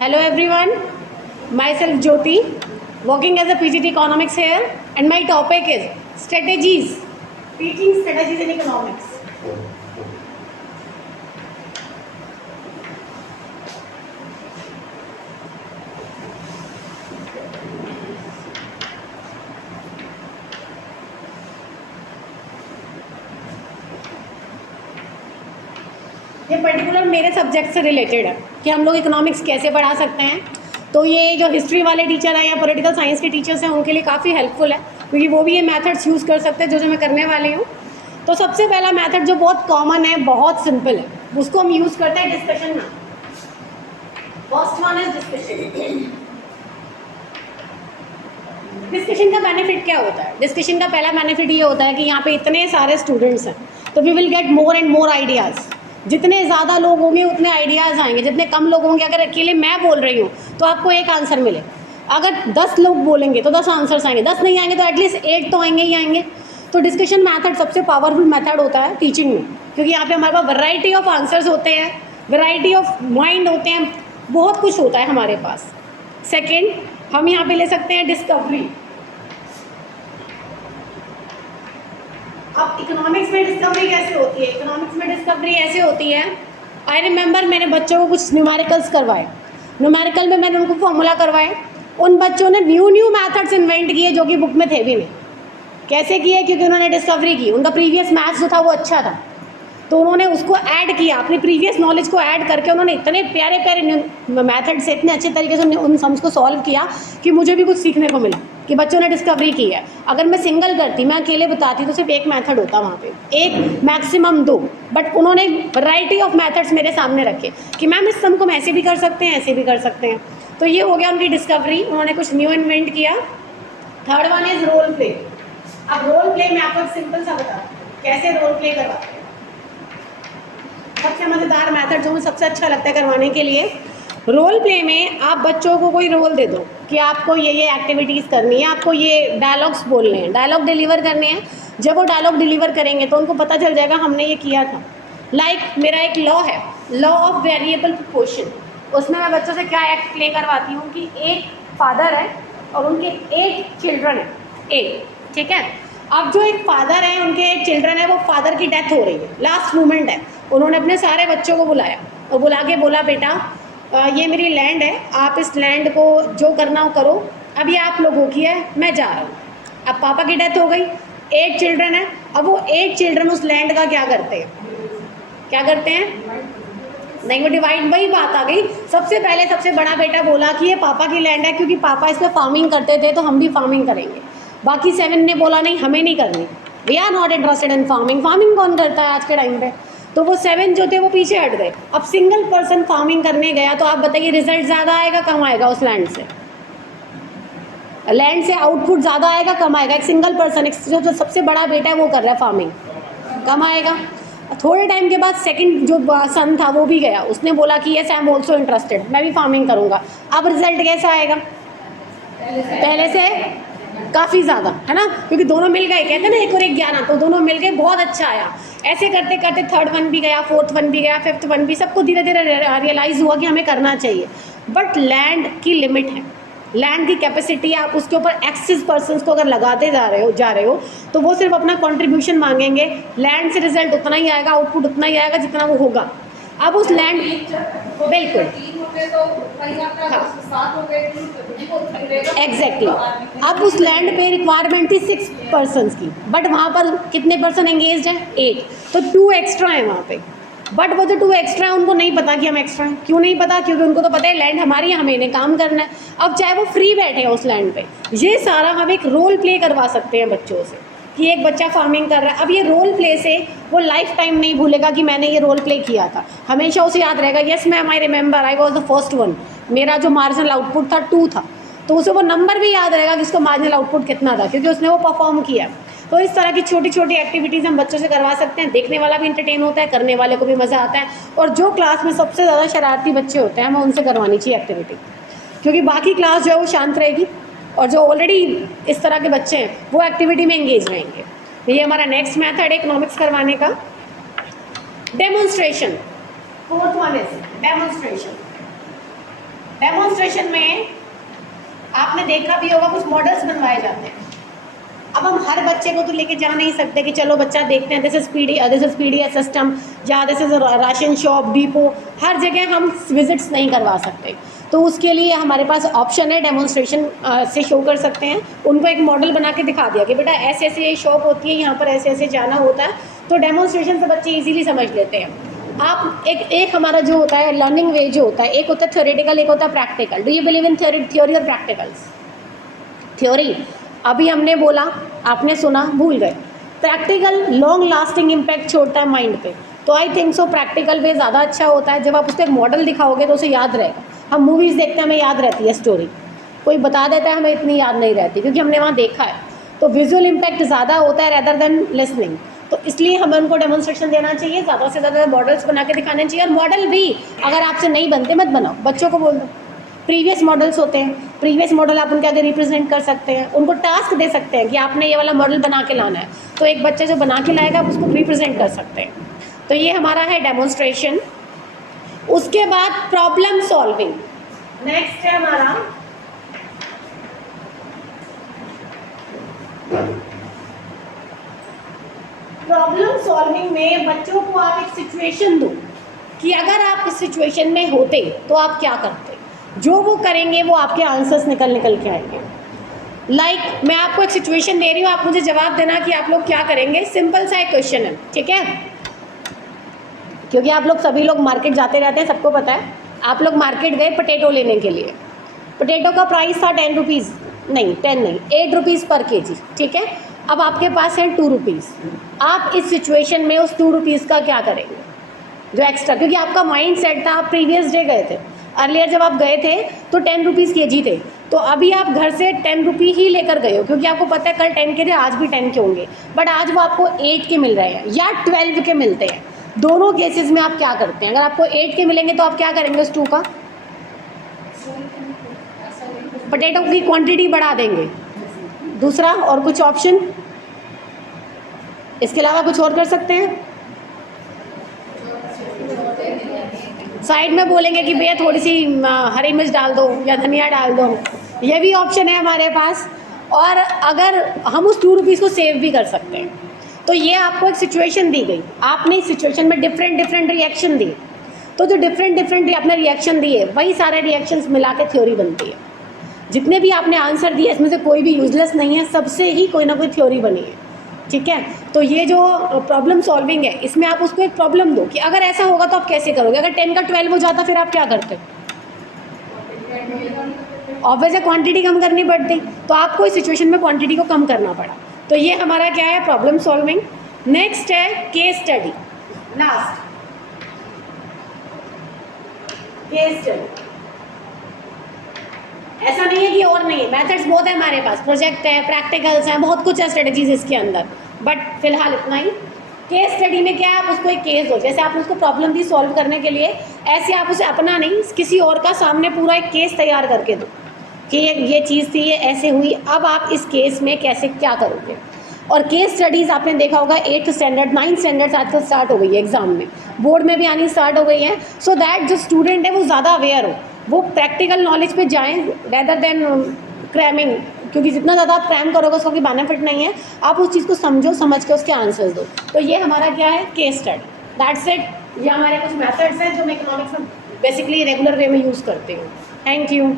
Hello everyone, myself Jyoti, working as a PGT Economics here, and my topic is strategies, teaching strategies in economics. ये particular मेरे subject से related है कि हम लोग economics कैसे पढ़ा सकते हैं। तो ये जो हिस्ट्री वाले टीचर हैं या पॉलिटिकल साइंस के टीचर्स हैं उनके लिए काफ़ी हेल्पफुल है, क्योंकि वो भी ये मेथड्स यूज़ कर सकते हैं जो मैं करने वाली हूँ। तो सबसे पहला मेथड जो बहुत कॉमन है, बहुत सिंपल है, उसको हम यूज़ करते हैं डिस्कशन में। First one is discussion. Discussion का बेनिफिट क्या होता है? डिस्कशन का पहला बेनिफिट ये होता है कि यहाँ पे इतने सारे स्टूडेंट्स हैं तो we will get more and more ideas. जितने ज़्यादा लोग होंगे उतने आइडियाज़ आएंगे, जितने कम लोग होंगे, अगर अकेले मैं बोल रही हूँ तो आपको एक आंसर मिले, अगर 10 लोग बोलेंगे तो 10 आंसर्स आएंगे, 10 नहीं आएंगे तो एटलीस्ट 8 तो आएंगे ही आएंगे। तो डिस्कशन मैथड सबसे पावरफुल मैथड होता है टीचिंग में, क्योंकि यहाँ पे हमारे पास वैरायटी ऑफ आंसर्स होते हैं, वैरायटी ऑफ माइंड होते हैं, बहुत कुछ होता है हमारे पास। सेकेंड, हम यहाँ पे ले सकते हैं डिस्कवरी। अब इकोनॉमिक्स में डिस्कवरी कैसे होती है? इकोनॉमिक्स में डिस्कवरी ऐसे होती है, आई रिमेंबर मैंने बच्चों को कुछ न्यूमेरिकल्स करवाए, न्यूमेरिकल में मैंने उनको फॉर्मूला करवाए, उन बच्चों ने न्यू मैथड्स इन्वेंट किए जो कि बुक में थे भी नहीं। कैसे किए? क्योंकि उन्होंने डिस्कवरी की, उनका प्रीवियस मैथ्स जो था वो अच्छा था, तो उन्होंने उसको ऐड किया, अपनी प्रीवियस नॉलेज को ऐड करके उन्होंने इतने प्यारे प्यारे मैथड से इतने अच्छे तरीके से उन सम्स को सॉल्व किया कि मुझे भी कुछ सीखने को मिला कि बच्चों ने डिस्कवरी की है। अगर मैं सिंगल करती, मैं अकेले बताती तो सिर्फ एक मेथड होता वहाँ पे, एक मैक्सिमम 2, बट उन्होंने वैरायटी ऑफ मेथड्स मेरे सामने रखे कि मैम इस सम को हम ऐसे भी कर सकते हैं, ऐसे भी कर सकते हैं। तो ये हो गया उनकी डिस्कवरी, उन्होंने कुछ न्यू इन्वेंट किया। Third one is role play. अब रोल प्ले में आपको सिंपल सा बता कैसे रोल प्ले करवाते हैं। सबसे मज़ेदार मेथड जो मुझे सबसे अच्छा लगता है करवाने के लिए, रोल प्ले में आप बच्चों को कोई रोल दे दो कि आपको ये एक्टिविटीज़ करनी है, आपको ये डायलॉग्स बोलने हैं, डायलॉग डिलीवर करने हैं। जब वो डायलॉग डिलीवर करेंगे तो उनको पता चल जाएगा हमने ये किया था। लाइक मेरा एक लॉ है, लॉ ऑफ वेरिएबल प्रोपोर्शन, उसमें मैं बच्चों से क्या एक्ट प्ले करवाती हूँ कि एक फादर है और उनके 8 चिल्ड्रन हैं, 8, ठीक है। अब जो एक फादर है, उनके 8 चिल्ड्रन है, वो फादर की डेथ हो रही है, लास्ट मोमेंट है, उन्होंने अपने सारे बच्चों को बुलाया और बुला के बोला बेटा ये मेरी लैंड है, आप इस लैंड को जो करना हो करो, अब ये आप लोगों की है, मैं जा रहा हूँ। अब पापा की डेथ हो गई, 8 चिल्ड्रन है, अब वो 8 चिल्ड्रन उस लैंड का क्या करते हैं? क्या करते हैं? नहीं, वो डिवाइड, वही बात आ गई। सबसे पहले सबसे बड़ा बेटा बोला कि ये पापा की लैंड है, क्योंकि पापा इस पर फार्मिंग करते थे तो हम भी फार्मिंग करेंगे। बाकी 7 ने बोला नहीं, हमें नहीं करनी, we are not interested in farming, farming कौन करता है आज के टाइम पे? तो वो 7 जो थे वो पीछे हट गए। अब सिंगल पर्सन फार्मिंग करने गया तो आप बताइए रिजल्ट ज़्यादा आएगा कम आएगा? उस लैंड से आउटपुट ज़्यादा आएगा कम आएगा? एक सिंगल पर्सन, जो सबसे बड़ा बेटा है वो कर रहा है फार्मिंग, कम आएगा। थोड़े टाइम के बाद सेकंड जो सन था वो भी गया, उसने बोला कि yes I am also interested, मैं भी फार्मिंग करूँगा। अब रिजल्ट कैसा आएगा? पहले से काफ़ी ज़्यादा, है ना, क्योंकि दोनों मिल गए, कहते हैं ना 1 और 1 11, तो दोनों मिल गए, बहुत अच्छा आया। ऐसे करते करते थर्ड वन भी गया, फोर्थ वन भी गया, फिफ्थ वन भी, सबको धीरे धीरे रियलाइज़ हुआ कि हमें करना चाहिए। बट लैंड की लिमिट है, लैंड की कैपेसिटी, आप उसके ऊपर एक्सिस पर्सन्स को अगर लगाते जा रहे हो तो वो सिर्फ अपना कंट्रीब्यूशन मांगेंगे, लैंड से रिजल्ट उतना ही आएगा, आउटपुट उतना ही आएगा जितना वो होगा। अब उस लैंड, बिल्कुल एग्जैक्टली, अब उस लैंड पे रिक्वायरमेंट थी 6 पर्सन्स की, बट वहाँ पर कितने पर्सन एंगेज हैं? 8, तो 2 एक्स्ट्रा है वहाँ पे। बट वो जो 2 एक्स्ट्रा है उनको नहीं पता कि हम एक्स्ट्रा हैं। क्यों नहीं पता? क्योंकि उनको तो पता है लैंड हमारी है, हमें इन्हें काम करना है। अब चाहे वो फ्री बैठे हैं उस लैंड पे, ये सारा हम एक रोल प्ले करवा सकते हैं बच्चों से कि एक बच्चा फार्मिंग कर रहा है। अब ये रोल प्ले से वो लाइफ टाइम नहीं भूलेगा कि मैंने ये रोल प्ले किया था, हमेशा उसे याद रहेगा, yes ma'am I remember I was the first one, मेरा जो मार्जिनल आउटपुट था 2 था, तो उसे वो नंबर भी याद रहेगा कि उसका मार्जिनल आउटपुट कितना था, क्योंकि उसने वो परफॉर्म किया। तो इस तरह की छोटी छोटी एक्टिविटीज़ हम बच्चों से करवा सकते हैं, देखने वाला भी इंटरटेन होता है, करने वाले को भी मज़ा आता है। और जो क्लास में सबसे ज़्यादा शरारती बच्चे होते हैं, हमें उनसे करवानी चाहिए एक्टिविटी, क्योंकि बाकी क्लास जो है वो शांत रहेगी और जो ऑलरेडी इस तरह के बच्चे हैं वो एक्टिविटी में एंगेज रहेंगे। ये हमारा नेक्स्ट मेथड है इकोनॉमिक्स करवाने का, demonstration. Fourth one is demonstration. Demonstration में आपने देखा भी होगा कुछ मॉडल्स बनवाए जाते हैं। अब हम हर बच्चे को तो लेके जा नहीं सकते कि चलो बच्चा देखते हैं दिस इज पीडीएस सिस्टम या this is ration shop depot, हर जगह हम विजिट्स नहीं करवा सकते। तो उसके लिए हमारे पास ऑप्शन है डेमोन्स्ट्रेशन से शो कर सकते हैं। उनको एक मॉडल बना के दिखा दिया कि बेटा ऐसे ऐसे ये शॉप होती है, यहाँ पर ऐसे ऐसे जाना होता है, तो डेमोन्स्ट्रेशन से बच्चे ईजिली समझ लेते हैं। आप एक हमारा जो होता है लर्निंग वे जो होता है, एक होता है थ्योरेटिकल, एक होता है practical. Do you believe in theory और प्रैक्टिकल्स? थ्योरी अभी हमने बोला, आपने सुना, भूल गए। प्रैक्टिकल लॉन्ग लास्टिंग इम्पैक्ट छोड़ता है माइंड पे, तो I think so practical way ज़्यादा अच्छा होता है। जब आप उसको एक मॉडल दिखाओगे तो उसे याद रहेगा। हम मूवीज़ देखते हैं, हमें याद रहती है स्टोरी, कोई बता देता है हमें इतनी याद नहीं रहती क्योंकि हमने वहाँ देखा है। तो विजुअल इम्पैक्ट ज़्यादा होता है रेदर देन लिसनिंग, तो इसलिए हमें उनको डेमोन्स्ट्रेशन देना चाहिए, ज़्यादा से ज़्यादा मॉडल्स बना के दिखाने चाहिए। और मॉडल भी अगर आपसे नहीं बनते मत बनाओ, बच्चों को बोल दो। प्रीवियस मॉडल्स होते हैं, प्रीवियस मॉडल आप उनके आगे रिप्रेजेंट कर सकते हैं, उनको टास्क दे सकते हैं कि आपने ये वाला मॉडल बना के लाना है, तो एक बच्चा जो बना के लाएगा आप उसको रिप्रेजेंट कर सकते हैं। तो ये हमारा है डेमोन्स्ट्रेशन। उसके बाद प्रॉब्लम सॉल्विंग नेक्स्ट है हमारा। प्रॉब्लम सॉल्विंग में बच्चों को आप एक सिचुएशन दो कि अगर आप इस सिचुएशन में होते तो आप क्या करते। जो वो करेंगे वो आपके आंसर्स निकल के आएंगे। लाइक मैं आपको एक सिचुएशन दे रही हूँ, आप मुझे जवाब देना कि आप लोग क्या करेंगे। सिंपल सा एक क्वेश्चन है, ठीक है, क्योंकि आप लोग सभी लोग मार्केट जाते रहते हैं, सबको पता है। आप लोग मार्केट गए पोटैटो लेने के लिए, पोटैटो का प्राइस था 10 रुपीज़, नहीं 10 नहीं 8 रुपीज़ पर केजी, ठीक है। अब आपके पास है 2 रुपीज़। आप इस सिचुएशन में उस 2 रुपीज़ का क्या करेंगे जो एक्स्ट्रा, क्योंकि आपका माइंड सेट था, आप प्रीवियस डे गए थे, अर्लियर जब आप गए थे तो 10 रुपीज़ केजी थे, तो अभी आप घर से 10 रुपये ही लेकर गए हो क्योंकि आपको पता है कल 10 के थे, आज भी 10 के होंगे, बट आज वो आपको 8 के मिल रहे हैं या 12 के मिलते हैं। दोनों केसेस में आप क्या करते हैं? अगर आपको 8 के मिलेंगे तो आप क्या करेंगे उस 2 का? पोटैटो की क्वांटिटी बढ़ा देंगे। दूसरा और कुछ ऑप्शन इसके अलावा कुछ और कर सकते हैं? साइड में बोलेंगे कि भैया थोड़ी सी हरी मिर्च डाल दो या धनिया डाल दो, ये भी ऑप्शन है हमारे पास। और अगर हम उस 2 रुपीज़ को सेव भी कर सकते हैं, तो ये आपको एक सिचुएशन दी गई, आपने इस सिचुएशन में डिफरेंट रिएक्शन दिए, तो जो डिफरेंट आपने रिएक्शन दिए वही सारे रिएक्शंस मिला के थ्योरी बनती है। जितने भी आपने आंसर दिए इसमें से कोई भी यूजलेस नहीं है, सबसे ही कोई ना कोई थ्योरी बनी है, ठीक है। तो ये जो प्रॉब्लम सॉल्विंग है इसमें आप उसको एक प्रॉब्लम दो कि अगर ऐसा होगा तो आप कैसे करोगे। अगर 10 का 12 हो जाता फिर आप क्या करते? ऑब्वियसली क्वांटिटी कम करनी पड़ती, तो आपको इस सिचुएशन में क्वांटिटी को कम करना पड़ा। तो ये हमारा क्या है, प्रॉब्लम सॉल्विंग। नेक्स्ट है case study, last case study. ऐसा नहीं है कि और नहीं है, मेथड्स बहुत है हमारे पास, प्रोजेक्ट है, प्रैक्टिकल्स हैं, बहुत कुछ है स्ट्रेटजीज इसके अंदर, बट फिलहाल इतना ही। केस स्टडी में क्या है, आप उसको एक केस दो, जैसे आपने उसको प्रॉब्लम दी सॉल्व करने के लिए, ऐसे आप उसे अपना नहीं किसी और का सामने पूरा एक केस तैयार करके दो कि ये चीज़ थी, ये ऐसे हुई, अब आप इस केस में कैसे क्या करोगे। और केस स्टडीज़ आपने देखा होगा 8th स्टैंडर्ड 9th स्टैंडर्ड आजकल स्टार्ट हो गई है, एग्जाम में बोर्ड में भी आनी स्टार्ट हो गई है, सो दैट जो स्टूडेंट है वो ज़्यादा अवेयर हो, वो प्रैक्टिकल नॉलेज पे जाएं रेदर देन क्रैमिंग, क्योंकि जितना ज़्यादा आप क्रैम करोगे उसका कोई बेनिफिट नहीं है। आप उस चीज़ को समझो, समझ के उसके आंसर्स दो। तो ये हमारा क्या है, केस स्टडी, दैट्स इट। ये हमारे कुछ मेथड्स हैं जो मैं इकोनॉमिक्स में बेसिकली रेगुलर वे में यूज़ करती हूँ। Thank you.